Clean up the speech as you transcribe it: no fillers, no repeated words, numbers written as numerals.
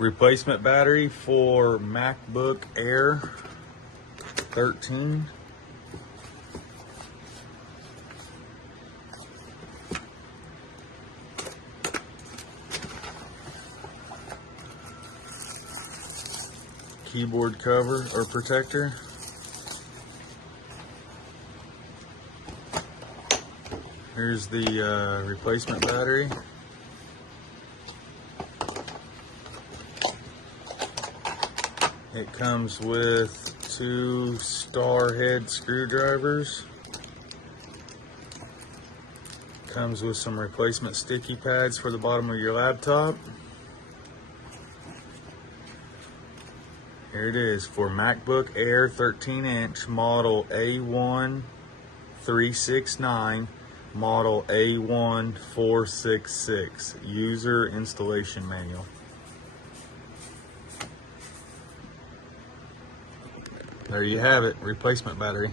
Replacement battery for MacBook Air 13. Keyboard cover or protector. Here's the replacement battery. It comes with 2 star head screwdrivers. Comes with some replacement sticky pads for the bottom of your laptop. Here it is for MacBook Air 13-inch, model A1466, model A1466. User installation manual. There you have it, replacement battery.